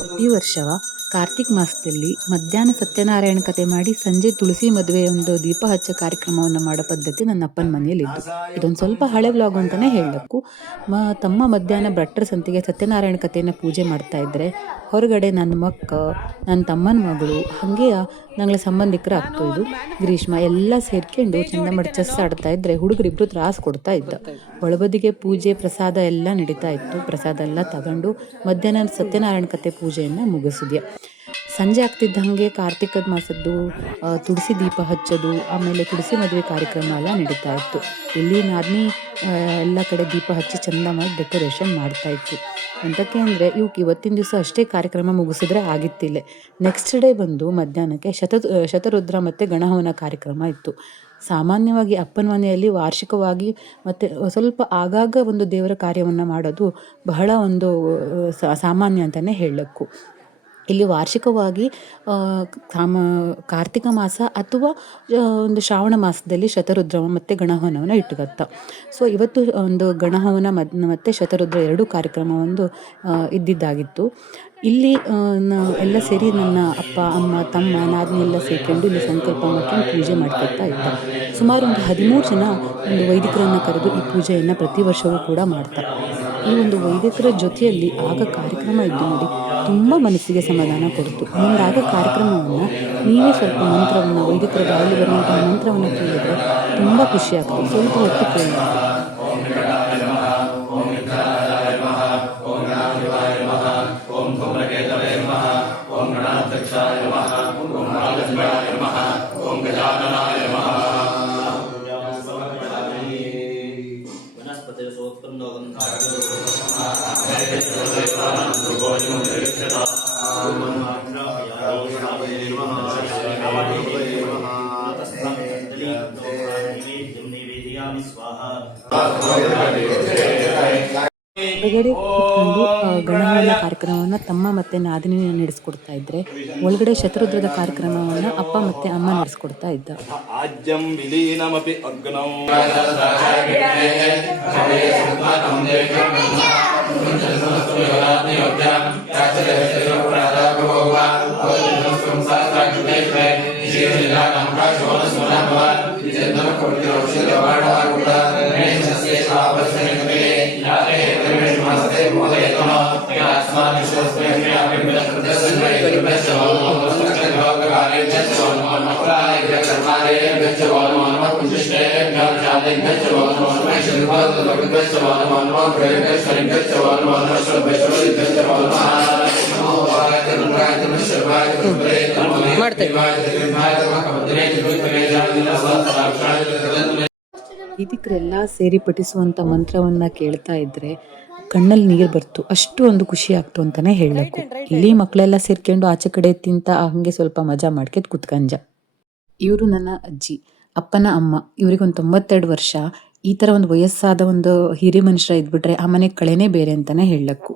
ಪ್ರತಿ ವರ್ಷವ ಕಾರ್ತಿಕ್ ಮಾಸದಲ್ಲಿ ಮಧ್ಯಾಹ್ನ ಸತ್ಯನಾರಾಯಣ ಕಥೆ ಮಾಡಿ ಸಂಜೆ ತುಳಸಿ ಮದುವೆ ಒಂದು ದೀಪ ಹಚ್ಚ ಕಾರ್ಯಕ್ರಮವನ್ನು ಮಾಡೋ ಪದ್ಧತಿ ನನ್ನ ಅಪ್ಪನ ಮನೆಯಲ್ಲಿದ್ದು. ಇದೊಂದು ಸ್ವಲ್ಪ ಹಳೆ ವ್ಲಾಗ್ ಅಂತಲೇ ಹೇಳಬೇಕು. ತಮ್ಮ ಮಧ್ಯಾಹ್ನ ಭಟ್ರ ಸಂತಿಗೆ ಸತ್ಯನಾರಾಯಣ ಕಥೆಯನ್ನು ಪೂಜೆ ಮಾಡ್ತಾ ಇದ್ದರೆ ಹೊರಗಡೆ ನನ್ನ ನನ್ನ ತಮ್ಮನ ಮಗಳು ಹಾಗೆ ನಂಗಳ ಸಂಬಂಧಿಕರು ಆಗ್ತಾಯಿದ್ದು ಗ್ರೀಷ್ಮ ಎಲ್ಲ ಸೇರ್ಕೊಂಡು ಚಂದ ಚೆಸ್ ಆಡ್ತಾ ಇದ್ದರೆ ಹುಡುಗರಿಬ್ಬರು ತ್ರಾಸು ಕೊಡ್ತಾ ಇದ್ದ. ಒಳಬದಿಗೆ ಪೂಜೆ ಪ್ರಸಾದ ಎಲ್ಲ ನಡೀತಾ ಇತ್ತು. ಪ್ರಸಾದ ಎಲ್ಲ ತಗೊಂಡು ಮಧ್ಯಾಹ್ನ ಸತ್ಯನಾರಾಯಣ ಕಥೆ ಪೂಜೆಯನ್ನು ಮುಗಿಸಿದ್ಯ. ಸಂಜೆ ಆಗ್ತಿದ್ದ ಹಾಗೆ ಕಾರ್ತಿಕದ ಮಾಸದ್ದು ತುಳಸಿ ದೀಪ ಹಚ್ಚೋದು, ಆಮೇಲೆ ತುಳಸಿ ಮದುವೆ ಕಾರ್ಯಕ್ರಮ ಎಲ್ಲ ನಡೀತಾ ಇತ್ತು. ಇಲ್ಲಿ ನಾದಿನಿ ಎಲ್ಲ ಕಡೆ ದೀಪ ಹಚ್ಚಿ ಚಂದ ಮಾಡಿ ಡೆಕೋರೇಷನ್ ಮಾಡ್ತಾ ಇತ್ತು. ಎಂತಕ್ಕೆ ಅಂದರೆ ಇವಕ್ಕೆ ಇವತ್ತಿನ ದಿವಸ ಅಷ್ಟೇ ಕಾರ್ಯಕ್ರಮ ಮುಗಿಸಿದ್ರೆ ಆಗಿತ್ತಿಲ್ಲ. ನೆಕ್ಸ್ಟ್ ಡೇ ಬಂದು ಮಧ್ಯಾಹ್ನಕ್ಕೆ ಶತರುದ್ರ ಮತ್ತು ಗಣಹವನ ಕಾರ್ಯಕ್ರಮ ಇತ್ತು. ಸಾಮಾನ್ಯವಾಗಿ ಅಪ್ಪನ ಮನೆಯಲ್ಲಿ ವಾರ್ಷಿಕವಾಗಿ ಮತ್ತು ಸ್ವಲ್ಪ ಆಗಾಗ ಒಂದು ದೇವರ ಕಾರ್ಯವನ್ನು ಮಾಡೋದು ಬಹಳ ಒಂದು ಸಾಮಾನ್ಯ ಅಂತಲೇ ಹೇಳಬೇಕು. ಇಲ್ಲಿ ವಾರ್ಷಿಕವಾಗಿ ಕಾರ್ತಿಕ ಮಾಸ ಅಥವಾ ಒಂದು ಶ್ರಾವಣ ಮಾಸದಲ್ಲಿ ಶತರುದ್ರ ಮತ್ತು ಗಣಹವನವನ್ನು ಇಟ್ಟುಗತ್ತ. ಸೊ ಇವತ್ತು ಒಂದು ಗಣಹವನ ಮತ್ತು ಶತರುದ್ರ ಎರಡೂ ಕಾರ್ಯಕ್ರಮ ಒಂದು ಇದ್ದಿದ್ದಾಗಿತ್ತು. ಇಲ್ಲಿ ಎಲ್ಲ ಸೇರಿ ನನ್ನ ಅಪ್ಪ ಅಮ್ಮ ತಮ್ಮ ನಾದಿನಿ ಎಲ್ಲ ಸೇರಿಕೊಂಡು ಇಲ್ಲಿ ಸಂಕಲ್ಪ ಮಾಡ್ಕೊಂಡು ಪೂಜೆ ಮಾಡ್ಕೊಳ್ತಾ ಇದ್ದ. ಸುಮಾರು ಒಂದು 13 ಜನ ಒಂದು ವೈದಿಕರನ್ನು ಕರೆದು ಈ ಪೂಜೆಯನ್ನು ಪ್ರತಿ ವರ್ಷವೂ ಕೂಡ ಮಾಡ್ತಾರೆ. ಈ ಒಂದು ವೈದಿಕರ ಜೊತೆಯಲ್ಲಿ ಆಗ ಕಾರ್ಯಕ್ರಮ ಇದ್ದು ನೋಡಿ ತುಂಬ ಮನಸ್ಸಿಗೆ ಸಮಾಧಾನ ಕೊಡ್ತು. ಮುಂದಾಗ ಕಾರ್ಯಕ್ರಮವನ್ನು ನೀವೇ ಸ್ವಲ್ಪ ಮಂತ್ರವನ್ನು ವೈದಿಕರ ಬಾಯಲ್ಲಿ ಬರುವಂತಹ ಮಂತ್ರವನ್ನು ಕೇಳಿದರೆ ತುಂಬ ಖುಷಿ ಆಗ್ತದೆ. ಸ್ವಲ್ಪ ಹೊತ್ತು ಕೇಳಿ. ಹೊರಗಡೆ ಕೂತ್ಕೊಂಡು ಗಣಹವನ ಕಾರ್ಯಕ್ರಮವನ್ನು ತಮ್ಮ ಮತ್ತು ನಾದಿನಿ ನಡೆಸ್ಕೊಡ್ತಾ ಇದ್ರೆ, ಒಳಗಡೆ ಶತರುದ್ರದ ಕಾರ್ಯಕ್ರಮವನ್ನು ಅಪ್ಪ ಮತ್ತು ಅಮ್ಮ ನಡೆಸ್ಕೊಡ್ತಾ ಇದ್ದ. ವೈದಿಕರೆಲ್ಲ ಸೇರಿ ಪಠಿಸುವಂಥ ಮಂತ್ರವನ್ನು ಕೇಳ್ತಾ ಇದ್ರೆ ಕಣ್ಣಲ್ಲಿ ನೀರು ಬರ್ತು. ಅಷ್ಟು ಒಂದು ಖುಷಿ ಆಗ್ತು ಅಂತಾನೆ ಹೇಳಬೇಕು. ಇಲ್ಲಿ ಮಕ್ಕಳೆಲ್ಲ ಸೇರ್ಕೊಂಡು ಆಚೆ ಕಡೆ ತಿಂತ ಹಂಗೆ ಸ್ವಲ್ಪ ಮಜಾ ಮಾಡ್ಕೊಂಡು ಕುತ್ಕಂಜ. ಇವರು ನನ್ನ ಅಜ್ಜಿ, ಅಪ್ಪನ ಅಮ್ಮ. ಇವರಿಗೊಂದು 92 ವರ್ಷ. ಈ ಥರ ಒಂದು ವಯಸ್ಸಾದ ಒಂದು ಹಿರಿಯ ಮನುಷ್ಯರ ಇದ್ಬಿಟ್ರೆ ಆ ಮನೆ ಕಳೆನೇ ಬೇರೆ ಅಂತಾನೆ ಹೇಳಬೇಕು.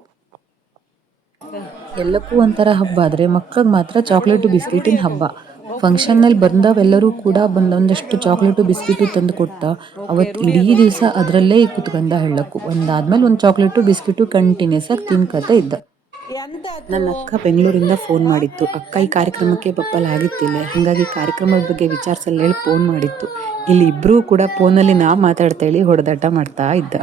ಎಲ್ಲಕ್ಕೂ ಒಂಥರ ಹಬ್ಬ ಆದರೆ ಮಕ್ಕಳಿಗೆ ಮಾತ್ರ ಚಾಕ್ಲೇಟು ಬಿಸ್ಕಿಟಿನ ಹಬ್ಬ. ಫಂಕ್ಷನ್ನಲ್ಲಿ ಬಂದವೆಲ್ಲರೂ ಕೂಡ ಒಂದೊಂದಷ್ಟು ಚಾಕ್ಲೇಟು ಬಿಸ್ಕಿಟು ತಂದು ಕೊಟ್ಟ ಅವತ್ತು ಇಡೀ ದಿವಸ ಅದರಲ್ಲೇ ಕುತ್ಕೊಂಡ ಹೇಳಕ್ಕು. ಒಂದಾದ್ಮೇಲೆ ಒಂದು ಚಾಕ್ಲೇಟು ಬಿಸ್ಕಿಟು ಕಂಟಿನ್ಯೂಸ್ ಆಗಿ ತಿನ್ಕತಾ ಇದ್ದ. ನನ್ನ ಅಕ್ಕ ಬೆಂಗಳೂರಿಂದ ಫೋನ್ ಮಾಡಿತ್ತು. ಅಕ್ಕ ಈ ಕಾರ್ಯಕ್ರಮಕ್ಕೆ ಬಪ್ಪಲಾಗಿತ್ತಿಲ್ಲ, ಹಾಗಾಗಿ ಕಾರ್ಯಕ್ರಮದ ಬಗ್ಗೆ ವಿಚಾರಿಸಲ್ಲ ಹೇಳಿ ಫೋನ್ ಮಾಡಿತ್ತು. ಇಲ್ಲಿ ಇಬ್ಬರೂ ಕೂಡ ಫೋನಲ್ಲಿ ನಾ ಮಾತಾಡ್ತಾ ಹೇಳಿ ಹೊಡೆದಾಟ ಮಾಡ್ತಾ ಇದ್ದ.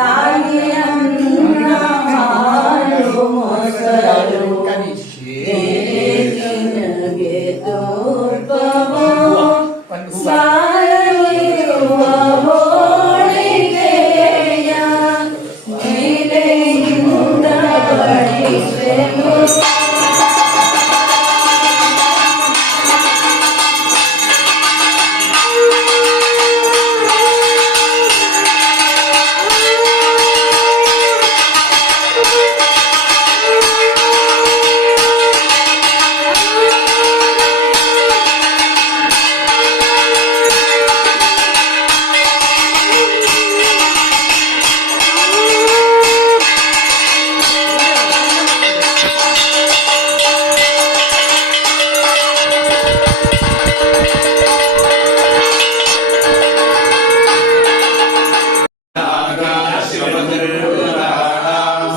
ಸಾಯುವ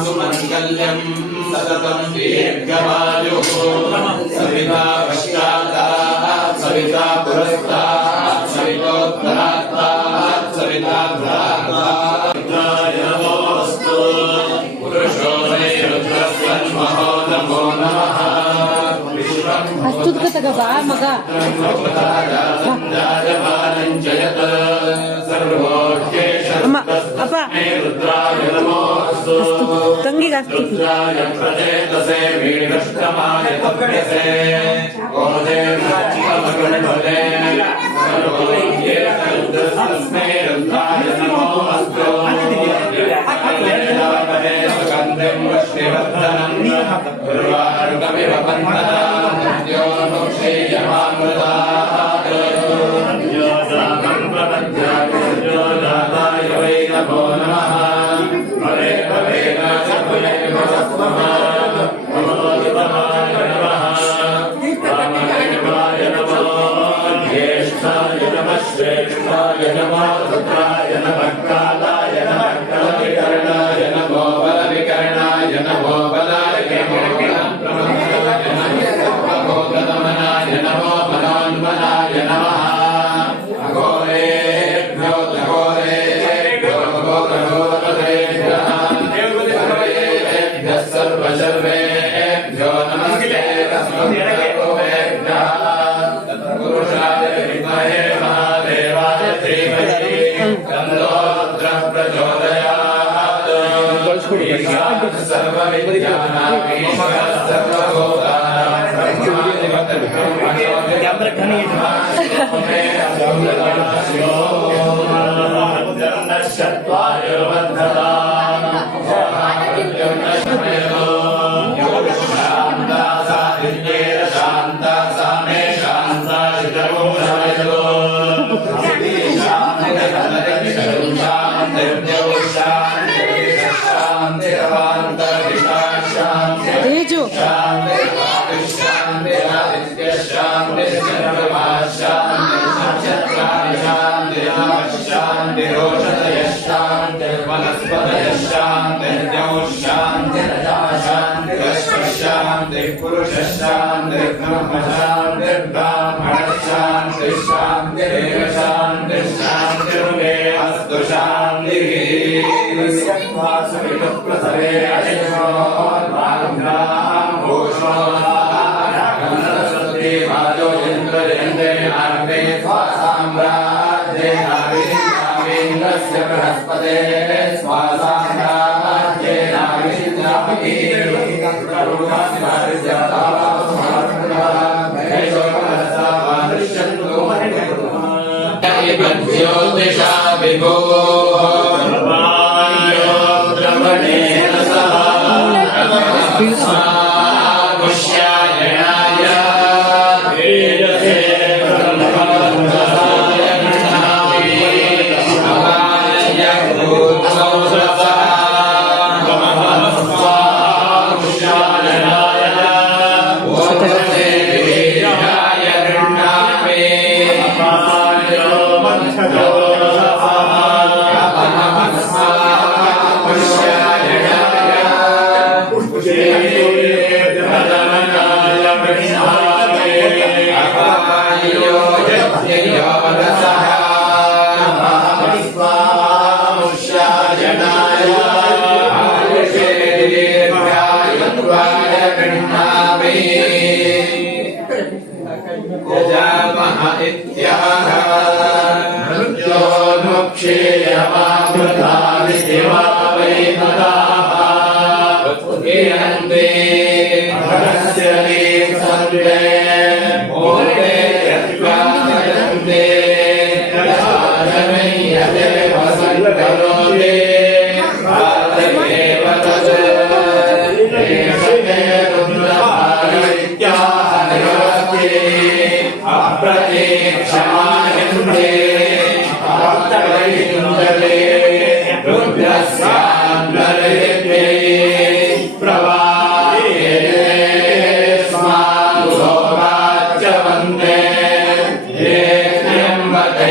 सुमङ्गल्यं सततं दीर्घमायुः सविता पश्चात् सविता पुरस्तात् सवितोत्तरात् सविता नमोऽस्तु पुरुषो मे रुद्रस्वन्महो नमो नमः ಅಷ್ಟುದ್ಗತಗ ಬಾ ಮಗ ಅಮ್ಮ ಅಪ್ಪ ತಂಗಿಗೆ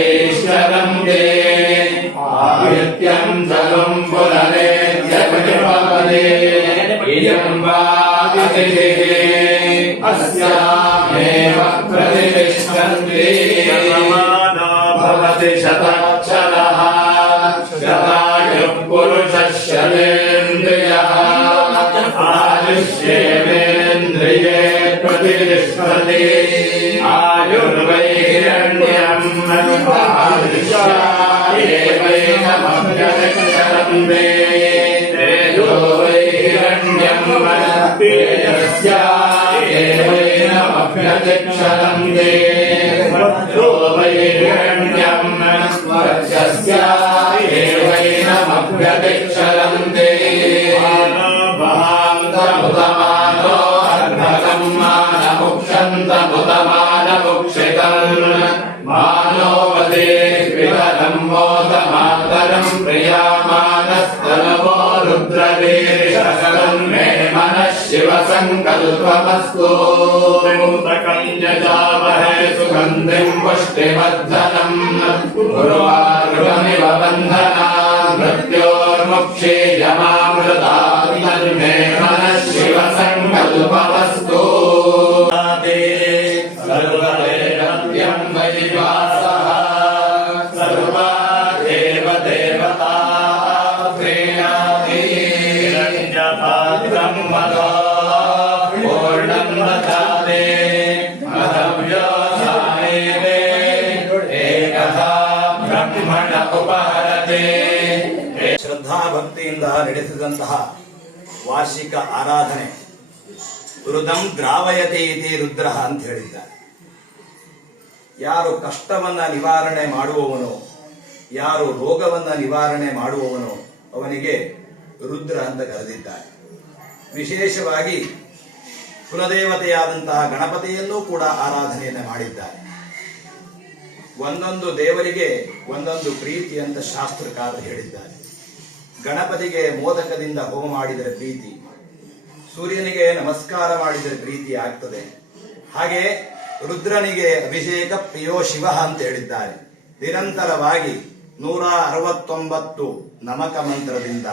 ैश्वरं ते आदित्यं जलं पुनरे इयं वा अतिथिः अस्यामेव प्रतिष्ठन्ति भवति शताक्षरः शतायुः पुरुषः शतेन्द्रियः आयुष्येवेन्द्रिये प्रतिष्ठति आयुर्वै हिरण्यम् आयुष्यायेवैनमभ्यदक्षरन्ते तेजो वै हिरण्यम् तेजस्यायेवैनमभ्यदक्षरन्ते वज्रो वै हिरण्यम् वज्रस्यायेवैनमभ्यदक्षरन्ते महान्तमुदमानो अर्धकम् मानमुक्षन्तमुदमानमुक्षितम् मानो वदे विवरम् मोदमातरम् प्रियामानस्तनवो रुद्रवीर्षकरम् मे मनः शिवसङ्कल्पमस्तु त्र्यम्बकम् यजामहे सुगन्धिम् पुष्टिवर्धनम् उर्वारुकमिव बन्धनान् मृत्योर्मुक्षीयमामृतात् तन्मे मनः शिवसङ्कल्पमस्तु सर्वदेवत्यं वैवासः सर्वा देवदेवताः प्रीणाति हिरण्यपात्रं मदो पूर्णं ददाति मदव्योसायेते एकथा ಬ್ರಹ್ಮಣ ಉಪಹರತೆ. ಶ್ರದ್ಧಾ ಭಕ್ತಿಯಿಂದ ನಡೆಸಿದಂತಹ ವಾರ್ಷಿಕ ಆರಾಧನೆ ರುದಂ ದ್ರಾವಯತೆ ಇತಿ ರುದ್ರ ಅಂತ ಹೇಳಿದ್ದಾರೆ. ಯಾರು ಕಷ್ಟವನ್ನ ನಿವಾರಣೆ ಮಾಡುವವನೋ, ಯಾರು ರೋಗವನ್ನ ನಿವಾರಣೆ ಮಾಡುವವನೋ ಅವನಿಗೆ ರುದ್ರ ಅಂತ ಕರೆದಿದ್ದಾರೆ. ವಿಶೇಷವಾಗಿ ಕುಲದೇವತೆಯಾದಂತಹ ಗಣಪತಿಯನ್ನೂ ಕೂಡ ಆರಾಧನೆಯನ್ನು ಮಾಡಿದ್ದಾರೆ. ಒಂದೊಂದು ದೇವರಿಗೆ ಒಂದೊಂದು ಪ್ರೀತಿ ಅಂತ ಶಾಸ್ತ್ರಕಾರರು ಹೇಳಿದ್ದಾರೆ. ಗಣಪತಿಗೆ ಮೋದಕದಿಂದ ಹೋಮ ಮಾಡಿದರೆ ಪ್ರೀತಿ, ಸೂರ್ಯನಿಗೆ ನಮಸ್ಕಾರ ಮಾಡಿದರೆ ಪ್ರೀತಿ ಆಗ್ತದೆ. ಹಾಗೆ ರುದ್ರನಿಗೆ ಅಭಿಷೇಕ ಪ್ರಿಯೋ ಶಿವ ಅಂತ ಹೇಳಿದ್ದಾರೆ. ನಿರಂತರವಾಗಿ 169 ನಮಕ ಮಂತ್ರದಿಂದ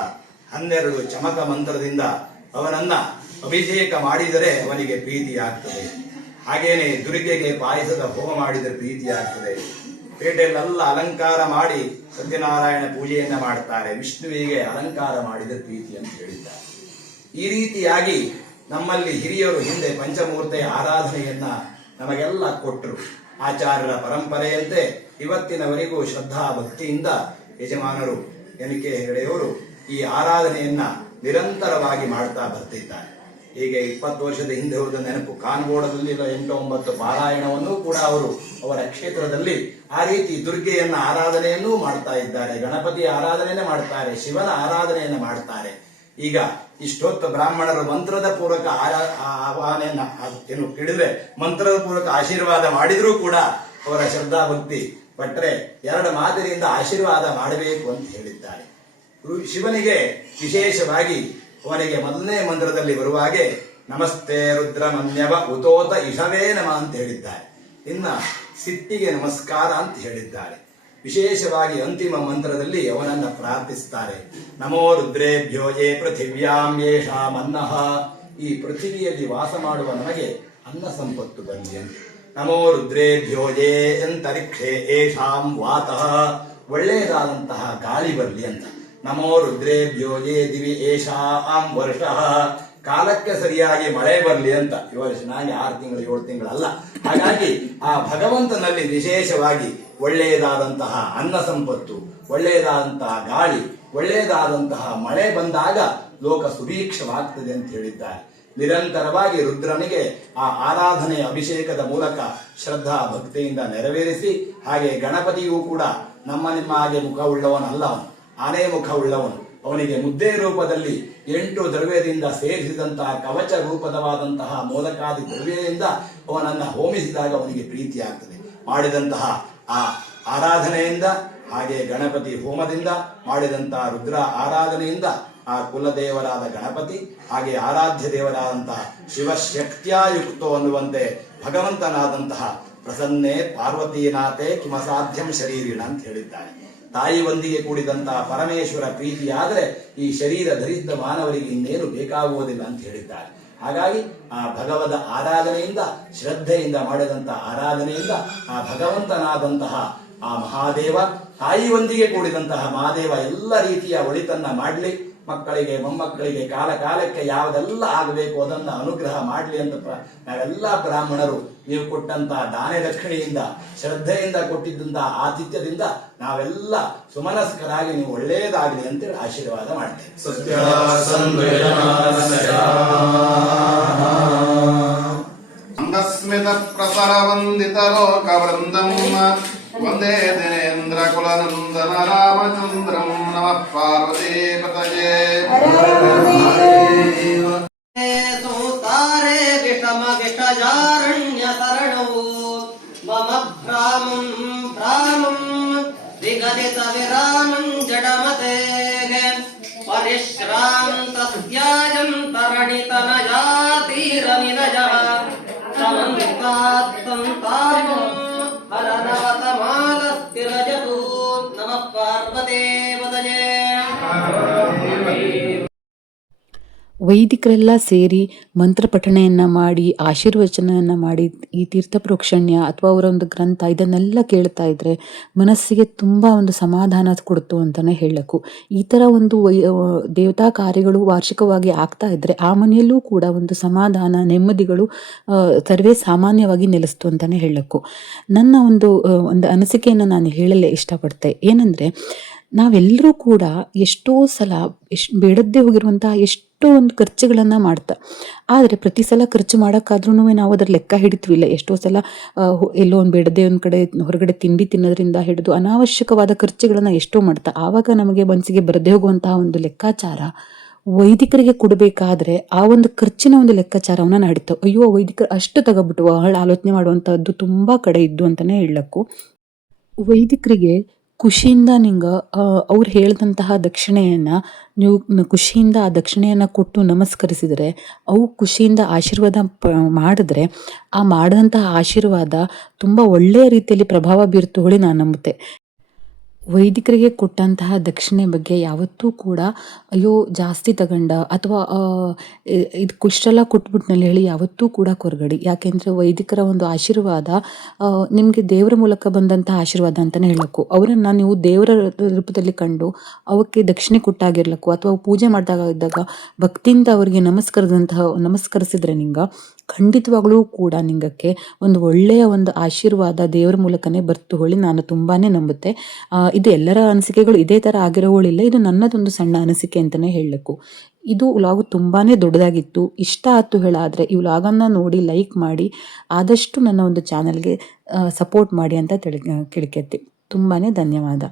12 ಚಮಕ ಮಂತ್ರದಿಂದ ಅವನನ್ನ ಅಭಿಷೇಕ ಮಾಡಿದರೆ ಅವನಿಗೆ ಪ್ರೀತಿ ಆಗ್ತದೆ. ಹಾಗೇನೆ ದುರ್ಗೆಗೆ ಪಾಯಸದ ಹೋಮ ಮಾಡಿದರೆ ಪ್ರೀತಿ ಆಗ್ತದೆ. ಪೇಟೆಯಲ್ಲೆಲ್ಲ ಅಲಂಕಾರ ಮಾಡಿ ಸತ್ಯನಾರಾಯಣ ಪೂಜೆಯನ್ನ ಮಾಡ್ತಾರೆ. ವಿಷ್ಣುವಿಗೆ ಅಲಂಕಾರ ಮಾಡಿದರೆ ಪ್ರೀತಿ ಅಂತ ಹೇಳಿದ್ದಾರೆ. ಈ ರೀತಿಯಾಗಿ ನಮ್ಮಲ್ಲಿ ಹಿರಿಯರು ಹಿಂದೆ ಪಂಚಮೂರ್ತಿಯ ಆರಾಧನೆಯನ್ನ ನಮಗೆಲ್ಲ ಕೊಟ್ಟರು. ಆಚಾರ್ಯರ ಪರಂಪರೆಯಂತೆ ಇವತ್ತಿನವರೆಗೂ ಶ್ರದ್ಧಾ ಭಕ್ತಿಯಿಂದ ಯಜಮಾನರು ಎನಿಕೆ ಹೆಗಡೆಯವರು ಈ ಆರಾಧನೆಯನ್ನ ನಿರಂತರವಾಗಿ ಮಾಡ್ತಾ ಬರ್ತಿದ್ದಾರೆ. ಹೀಗೆ 20 ವರ್ಷದ ಹಿಂದೆ ಹೋದ ನೆನಪು ಕಾನ್ಗೋಡದಲ್ಲಿ 8-9 ಪಾರಾಯಣವನ್ನು ಕೂಡ ಅವರು ಅವರ ಕ್ಷೇತ್ರದಲ್ಲಿ ಆ ರೀತಿ ದುರ್ಗೆಯನ್ನ ಆರಾಧನೆಯನ್ನೂ ಮಾಡ್ತಾ ಇದ್ದಾರೆ. ಗಣಪತಿಯ ಆರಾಧನೆಯನ್ನ ಮಾಡ್ತಾರೆ, ಶಿವನ ಆರಾಧನೆಯನ್ನ ಮಾಡ್ತಾರೆ. ಈಗ ಇಷ್ಟೊತ್ತು ಬ್ರಾಹ್ಮಣರು ಮಂತ್ರದ ಪೂರ್ವಕ ಆಹ್ವಾನೆಯನ್ನ ಏನು ಕೇಳಿದ್ರೆ ಮಂತ್ರದ ಪೂರ್ವಕ ಆಶೀರ್ವಾದ ಮಾಡಿದ್ರೂ ಕೂಡ ಅವರ ಶ್ರದ್ಧಾ ಭಕ್ತಿ ಪಟ್ರೆ 2 ಮಾತಿನಿಂದ ಆಶೀರ್ವಾದ ಮಾಡಬೇಕು ಅಂತ ಹೇಳಿದ್ದಾರೆ. ಶಿವನಿಗೆ ವಿಶೇಷವಾಗಿ ಅವನಿಗೆ ಮೊದಲನೇ ಮಂತ್ರದಲ್ಲಿ ಬರುವಾಗೆ ನಮಸ್ತೆ ರುದ್ರಮನ್ಯವ ಉತೋತ ಇಷವೇ ನಮ ಅಂತ ಹೇಳಿದ್ದಾರೆ. ಇನ್ನ ಸಿಟ್ಟಿಗೆ ನಮಸ್ಕಾರ ಅಂತ ಹೇಳಿದ್ದಾರೆ. ವಿಶೇಷವಾಗಿ ಅಂತಿಮ ಮಂತ್ರದಲ್ಲಿ ಅವನನ್ನ ಪ್ರಾರ್ಥಿಸ್ತಾರೆ. ನಮೋ ರುದ್ರೇಭ್ಯೋ ಯೇ ಪೃಥಿವ್ಯಾಂ ಯೇಷಾಂ ಅನ್ನಃ. ಈ ಪೃಥಿವಿಯಲ್ಲಿ ವಾಸ ಮಾಡುವ ನಮಗೆ ಅನ್ನ ಸಂಪತ್ತು ಬರಲಿ ಅಂತ. ನಮೋ ರುದ್ರೇಭ್ಯೋ ಯೇ ಅಂತರಿಕ್ಷೇ ಯೇಷಾಂ ವಾತಃ. ಒಳ್ಳೆಯದಾದಂತಹ ಗಾಳಿ ಬರಲಿ ಅಂತ. ನಮೋ ರುದ್ರೇಭ್ಯೋ ಯೇ ದಿವಿ ಯೇಷಾಂ ವರ್ಷಃ. ಕಾಲಕ್ಕೆ ಸರಿಯಾಗಿ ಮಳೆ ಬರಲಿ ಅಂತ. ಈ ವರ್ಷ 6 ತಿಂಗಳು 7 ತಿಂಗಳಲ್ಲ. ಹಾಗಾಗಿ ಆ ಭಗವಂತನಲ್ಲಿ ವಿಶೇಷವಾಗಿ ಒಳ್ಳೆಯದಾದಂತಹ ಅನ್ನ ಸಂಪತ್ತು, ಒಳ್ಳೆಯದಾದಂತಹ ಗಾಳಿ, ಒಳ್ಳೆಯದಾದಂತಹ ಮಳೆ ಬಂದಾಗ ಲೋಕ ಸುಭೀಕ್ಷವಾಗ್ತದೆ ಅಂತ ಹೇಳಿದ್ದಾರೆ. ನಿರಂತರವಾಗಿ ರುದ್ರನಿಗೆ ಆ ಆರಾಧನೆಯ ಅಭಿಷೇಕದ ಮೂಲಕ ಶ್ರದ್ಧಾ ಭಕ್ತಿಯಿಂದ ನೆರವೇರಿಸಿ, ಹಾಗೆ ಗಣಪತಿಯೂ ಕೂಡ ನಿಮ್ಮ ಹಾಗೆ ಮುಖ ಉಳ್ಳವನಲ್ಲ, ಅವನು ಆನೆ ಮುಖ ಉಳ್ಳವನು. ಅವನಿಗೆ ಮುದ್ದೆ ರೂಪದಲ್ಲಿ 8 ದ್ರವ್ಯದಿಂದ ಸೇರಿಸಿದಂತಹ ಕವಚ ರೂಪದವಾದಂತಹ ಮೋದಕಾದಿ ದ್ರವ್ಯದಿಂದ ಅವನನ್ನ ಹೋಮಿಸಿದಾಗ ಅವನಿಗೆ ಪ್ರೀತಿಯಾಗ್ತದೆ. ಮಾಡಿದಂತಹ ಆ ಆರಾಧನೆಯಿಂದ, ಹಾಗೆ ಗಣಪತಿ ಹೋಮದಿಂದ, ಮಾಡಿದಂತಹ ರುದ್ರ ಆರಾಧನೆಯಿಂದ ಆ ಕುಲದೇವರಾದ ಗಣಪತಿ, ಹಾಗೆ ಆರಾಧ್ಯ ದೇವರಾದಂತಹ ಶಿವಶಕ್ತಿಯಾಯುಕ್ತೋ ಅನ್ನುವಂತೆ ಭಗವಂತನಾದಂತಹ ಪ್ರಸನ್ನೆ ಪಾರ್ವತೀನಾಥೆ ಕಿಮಸಾಧ್ಯಂ ಶರೀರಿಣ ಅಂತ ಹೇಳಿದ್ದಾರೆ. ತಾಯಿ ಒಂದಿಗೆ ಕೂಡಿದಂತಹ ಪರಮೇಶ್ವರ ಪ್ರೀತಿಯಾದರೆ ಈ ಶರೀರ ಧರಿಸಿದ ಮಾನವರಿಗೆ ಇನ್ನೇನು ಬೇಕಾಗುವುದಿಲ್ಲ ಅಂತ ಹೇಳಿದ್ದಾರೆ. ಹಾಗಾಗಿ ಆ ಭಗವದ ಆರಾಧನೆಯಿಂದ, ಶ್ರದ್ಧೆಯಿಂದ ಮಾಡಿದಂತಹ ಆರಾಧನೆಯಿಂದ ಆ ಭಗವಂತನಾದಂತಹ ಆ ಮಹಾದೇವ, ತಾಯಿ ಒಂದಿಗೆ ಕೂಡಿದಂತಹ ಮಹಾದೇವ ಎಲ್ಲ ರೀತಿಯ ಒಳಿತನ್ನ ಮಾಡಲಿ, ಮಕ್ಕಳಿಗೆ ಮೊಮ್ಮಕ್ಕಳಿಗೆ ಕಾಲ ಕಾಲಕ್ಕೆ ಯಾವುದೆಲ್ಲ ಆಗಬೇಕು ಅದನ್ನ ಅನುಗ್ರಹ ಮಾಡಲಿ ಅಂತ ನಾವೆಲ್ಲ ಬ್ರಾಹ್ಮಣರು ನೀವು ಕೊಟ್ಟಂತಹ ದಾನ ದಕ್ಷಿಣೆಯಿಂದ, ಶ್ರದ್ಧೆಯಿಂದ ಕೊಟ್ಟಿದ್ದಂತಹ ಆತಿಥ್ಯದಿಂದ ನಾವೆಲ್ಲ ಸುಮನಸ್ಕರಾಗಿ ನೀವು ಒಳ್ಳೆಯದಾಗಲಿ ಅಂತೇಳಿ ಆಶೀರ್ವಾದ ಮಾಡ್ತೇವೆ. ಸ್ಮಿತ ಪ್ರಸರ ವಂದಿತ ಲೋಕ ವೃಂದಂ ವಂದೇ ದಿನೇಂದ್ರ ಕುಲನಂದನ ರಾಮಚಂದ್ರಂ ನಮಃ ಪಾರ್ವತೀ ಪತಯೇ. ಸೂತಾರೆ ವಿಷಮ ವಿಷಜಾರಣ್ಯ ಶರಣವು ಮಮ ಭ್ರಾಮಂ ಭ್ರಾಮಂ ವಿಗದಿತ ವಿರಾಮಂ ಜಡಮತೇಗೆ ಪರಿಶ್ರಾಂತ ಸ್ಯಾಯಂ ತರಣಿತನಯಾತೀರಮಿನಜಃ ಸಮಂತಾತ್ತಂತಾಪಂ ಹರನವತಮಾಲಸ್ತಿರಜತು ನಮಃ ಪಾರ್ವತೇ ಪತಯೇ. ವೈದಿಕರೆಲ್ಲ ಸೇರಿ ಮಂತ್ರ ಪಠಣೆಯನ್ನು ಮಾಡಿ, ಆಶೀರ್ವಚನೆಯನ್ನು ಮಾಡಿ, ಈ ತೀರ್ಥ ಪ್ರೋಕ್ಷಣ್ಯ ಅಥವಾ ಅವರ ಒಂದು ಗ್ರಂಥ ಇದನ್ನೆಲ್ಲ ಕೇಳ್ತಾ ಇದ್ರೆ ಮನಸ್ಸಿಗೆ ತುಂಬ ಒಂದು ಸಮಾಧಾನ ಕೊಡ್ತು ಅಂತಲೇ ಹೇಳಬೇಕು. ಈ ಥರ ಒಂದು ದೇವತಾ ಕಾರ್ಯಗಳು ವಾರ್ಷಿಕವಾಗಿ ಆಗ್ತಾ ಇದ್ದರೆ ಆ ಮನೆಯಲ್ಲೂ ಕೂಡ ಒಂದು ಸಮಾಧಾನ, ನೆಮ್ಮದಿಗಳು ಸರ್ವೇ ಸಾಮಾನ್ಯವಾಗಿ ನೆಲೆಸ್ತು ಅಂತಲೇ ಹೇಳಬೇಕು. ನನ್ನ ಒಂದು ಅನಿಸಿಕೆಯನ್ನು ನಾನು ಹೇಳಲೇ ಇಷ್ಟಪಡ್ತೆ. ಏನಂದರೆ, ನಾವೆಲ್ಲರೂ ಕೂಡ ಎಷ್ಟೋ ಸಲ ಬೇಡದ್ದೇ ಹೋಗಿರುವಂತಹ ಎಷ್ಟೋ ಒಂದು ಖರ್ಚುಗಳನ್ನು ಮಾಡ್ತಾ, ಆದರೆ ಪ್ರತಿ ಸಲ ಖರ್ಚು ಮಾಡೋಕ್ಕಾದ್ರೂ ನಾವು ಅದರ ಲೆಕ್ಕ ಹಿಡಿತೀವಿಲ್ಲ. ಎಷ್ಟೋ ಸಲ ಎಲ್ಲೋ ಒಂದು ಬೇಡದೇ ಒಂದು ಕಡೆ ಹೊರಗಡೆ ತಿಂಡಿ ತಿನ್ನೋದ್ರಿಂದ ಹಿಡಿದು ಅನಾವಶ್ಯಕವಾದ ಖರ್ಚುಗಳನ್ನು ಎಷ್ಟೋ ಮಾಡ್ತಾ, ಆವಾಗ ನಮಗೆ ಮನಸ್ಸಿಗೆ ಬರದೇ ಹೋಗುವಂತಹ ಒಂದು ಲೆಕ್ಕಾಚಾರ ವೈದಿಕರಿಗೆ ಕೊಡಬೇಕಾದ್ರೆ ಆ ಒಂದು ಖರ್ಚಿನ ಒಂದು ಲೆಕ್ಕಾಚಾರವನ್ನು ನಡೀತು. ಅಯ್ಯೋ, ವೈದಿಕರು ಅಷ್ಟು ತಗೋಬಿಟ್ಟು ಆಲೋಚನೆ ಮಾಡುವಂಥದ್ದು ತುಂಬ ಕಡೆ ಇದ್ದು ಅಂತಲೇ ಹೇಳಬೇಕು. ವೈದಿಕರಿಗೆ ಖುಷಿಯಿಂದ ನಿಂಗೆ ಅವ್ರು ಹೇಳಿದಂತಹ ದಕ್ಷಿಣೆಯನ್ನು ನೀವು ಖುಷಿಯಿಂದ ಆ ದಕ್ಷಿಣೆಯನ್ನು ಕೊಟ್ಟು ನಮಸ್ಕರಿಸಿದರೆ, ಅವು ಖುಷಿಯಿಂದ ಆಶೀರ್ವಾದ ಮಾಡಿದ್ರೆ ಆ ಮಾಡಿದಂತಹ ಆಶೀರ್ವಾದ ತುಂಬ ಒಳ್ಳೆಯ ರೀತಿಯಲ್ಲಿ ಪ್ರಭಾವ ಬೀರ್ತು ಹೇಳಿ ನಾನು ನಂಬುತ್ತೆ. ವೈದಿಕರಿಗೆ ಕೊಟ್ಟಂತಹ ದಕ್ಷಿಣೆ ಬಗ್ಗೆ ಯಾವತ್ತೂ ಕೂಡ ಅಯ್ಯೋ ಜಾಸ್ತಿ ತಗೊಂಡ ಅಥವಾ ಇದು ಕುಷ್ಟೆಲ್ಲ ಕೊಟ್ಬಿಟ್ನಲ್ಲಿ ಹೇಳಿ ಯಾವತ್ತೂ ಕೂಡ ಕೊರಗಡಿ. ಯಾಕೆಂದರೆ ವೈದಿಕರ ಒಂದು ಆಶೀರ್ವಾದ ನಿಮಗೆ ದೇವರ ಮೂಲಕ ಬಂದಂತಹ ಆಶೀರ್ವಾದ ಅಂತಲೇ ಹೇಳಬೇಕು. ಅವರನ್ನು ನೀವು ದೇವರ ರೂಪದಲ್ಲಿ ಕಂಡು ಅವಕ್ಕೆ ದಕ್ಷಿಣೆ ಕೊಟ್ಟಾಗಿರ್ಲಕ್ಕು ಅಥವಾ ಪೂಜೆ ಮಾಡಿದಾಗ ಭಕ್ತಿಯಿಂದ ಅವರಿಗೆ ನಮಸ್ಕರಿಸಿದ್ರೆ ನಿಂಗೆ ಖಂಡಿತವಾಗ್ಲೂ ಕೂಡ ನಿಂಗಕ್ಕೆ ಒಂದು ಒಳ್ಳೆಯ ಒಂದು ಆಶೀರ್ವಾದ ದೇವರ ಮೂಲಕನೇ ಬರ್ತು ಹೇಳಿ ನಾನು ತುಂಬಾ ನಂಬುತ್ತೆ. ಇದು ಎಲ್ಲರ ಅನಿಸಿಕೆಗಳು ಇದೇ ಥರ ಆಗಿರೋಗಳಿಲ್ಲ. ಇದು ನನ್ನದೊಂದು ಸಣ್ಣ ಅನಿಸಿಕೆ ಅಂತಲೇ ಹೇಳಬೇಕು. ಇದು ವ್ಲಾಗು ತುಂಬಾ ದೊಡ್ಡದಾಗಿತ್ತು. ಇಷ್ಟ ಆಯ್ತು ಹೇಳಾದರೆ ಈ ವ್ಲಾಗನ್ನು ನೋಡಿ ಲೈಕ್ ಮಾಡಿ, ಆದಷ್ಟು ನನ್ನ ಒಂದು ಚಾನಲ್ಗೆ ಸಪೋರ್ಟ್ ಮಾಡಿ ಅಂತ ಕೇಳ್ಕೊಳ್ತೀನಿ. ತುಂಬಾ ಧನ್ಯವಾದ.